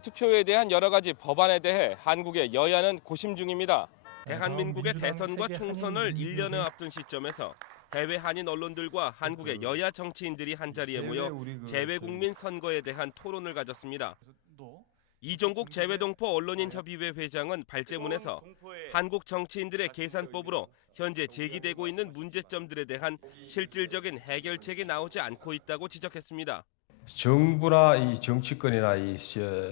현행 투표에 대한 여러 가지 법안에 대해 한국의 여야는 고심 중입니다. 대한민국의 대선과 총선을 1년여 앞둔 시점에서 해외 한인 언론들과 한국의 여야 정치인들이 한자리에 모여 재외국민 선거에 대한 토론을 가졌습니다. 이종국 재외동포 언론인협의회 회장은 발제문에서 한국 정치인들의 계산법으로 현재 제기되고 있는 문제점들에 대한 실질적인 해결책이 나오지 않고 있다고 지적했습니다. 정부나 이 정치권이나 이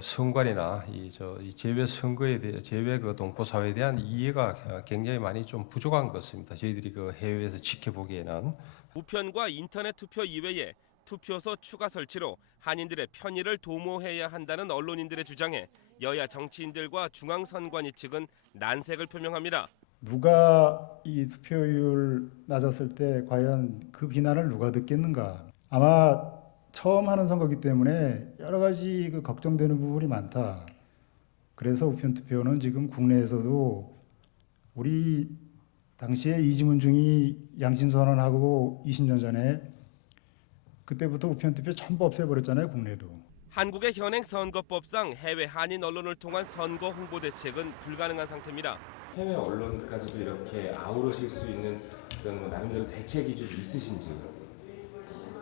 선관이나 이 재외 선거에 대해 재외 동포 사회에 대한 이해가 굉장히 많이 좀 부족한 것 같습니다. 저희들이 해외에서 지켜보기에는 우편과 인터넷 투표 이외에 투표소 추가 설치로 한인들의 편의를 도모해야 한다는 언론인들의 주장에 여야 정치인들과 중앙선관위 측은 난색을 표명합니다. 누가 이 투표율 낮았을 때 과연 그 비난을 누가 듣겠는가? 아마 처음 하는 선거이기 때문에 여러 가지 걱정되는 부분이 많다. 그래서 우편 투표는 지금 국내에서도 우리 당시에 이지문중이 양심 선언하고 20년 전에 그때부터 우편 투표 전부 없애버렸잖아요, 국내도. 한국의 현행 선거법상 해외 한인 언론을 통한 선거 홍보 대책은 불가능한 상태입니다. 해외 언론까지도 이렇게 아우르실 수 있는 어떤 나름대로 대책이 좀 있으신지.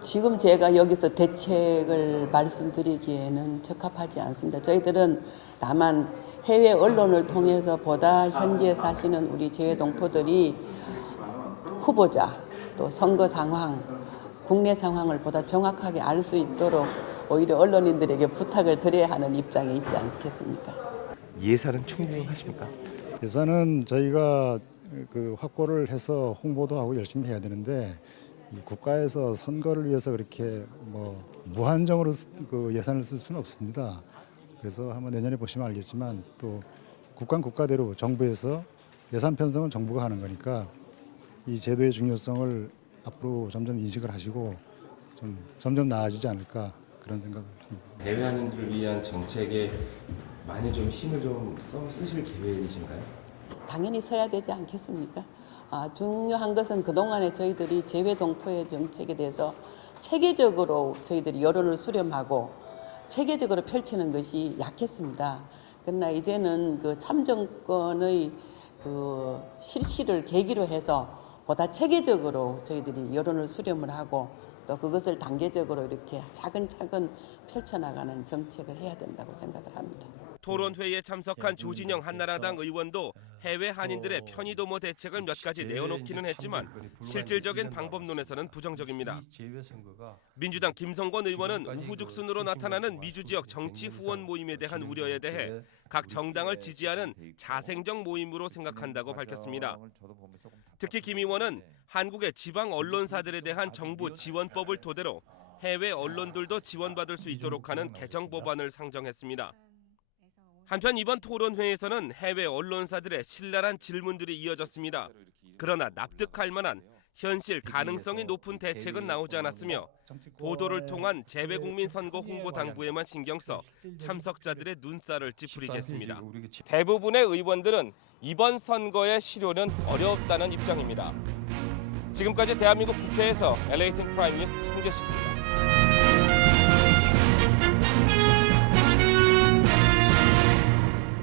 지금 제가 여기서 대책을 말씀드리기에는 적합하지 않습니다. 저희들은 다만 해외 언론을 통해서 보다 현지에 사시는 우리 재외동포들이 후보자 또 선거 상황, 국내 상황을 보다 정확하게 알 수 있도록 오히려 언론인들에게 부탁을 드려야 하는 입장에 있지 않겠습니까? 예산은 충분하십니까? 예산은 저희가 확보를 해서 홍보도 하고 열심히 해야 되는데 이 국가에서 선거를 위해서 그렇게 무한정으로 예산을 쓸 수는 없습니다. 그래서 한번 내년에 보시면 알겠지만 또 국가대로 정부에서 예산 편성은 정부가 하는 거니까 이 제도의 중요성을 앞으로 점점 인식을 하시고 좀 점점 나아지지 않을까 그런 생각을 합니다. 해외 한인들을 위한 정책에 많이 좀 힘을 좀 쓰실 계획이신가요? 당연히 써야 되지 않겠습니까? 중요한 것은 그동안에 저희들이 재외동포의 정책에 대해서 체계적으로 저희들이 여론을 수렴하고 체계적으로 펼치는 것이 약했습니다. 그러나 이제는 참정권의 실시를 계기로 해서 보다 체계적으로 저희들이 여론을 수렴을 하고 또 그것을 단계적으로 이렇게 차근차근 펼쳐나가는 정책을 해야 된다고 생각을 합니다. 토론회에 참석한 조진영 한나라당 의원도 해외 한인들의 편의도모 대책을 몇 가지 내어놓기는 했지만 실질적인 방법론에서는 부정적입니다. 민주당 김성권 의원은 우후죽순으로 나타나는 미주 지역 정치 후원 모임에 대한 우려에 대해 각 정당을 지지하는 자생적 모임으로 생각한다고 밝혔습니다. 특히 김 의원은 한국의 지방 언론사들에 대한 정부 지원법을 토대로 해외 언론들도 지원받을 수 있도록 하는 개정 법안을 상정했습니다. 한편 이번 토론회에서는 해외 언론사들의 신랄한 질문들이 이어졌습니다. 그러나 납득할 만한 현실 가능성이 높은 대책은 나오지 않았으며 보도를 통한 재외국민 선거 홍보 당부에만 신경 써 참석자들의 눈살을 찌푸리게 했습니다. 대부분의 의원들은 이번 선거의 실효는 어렵다는 입장입니다. 지금까지 대한민국 국회에서 LA10 프라임 뉴스 홍재식입니다.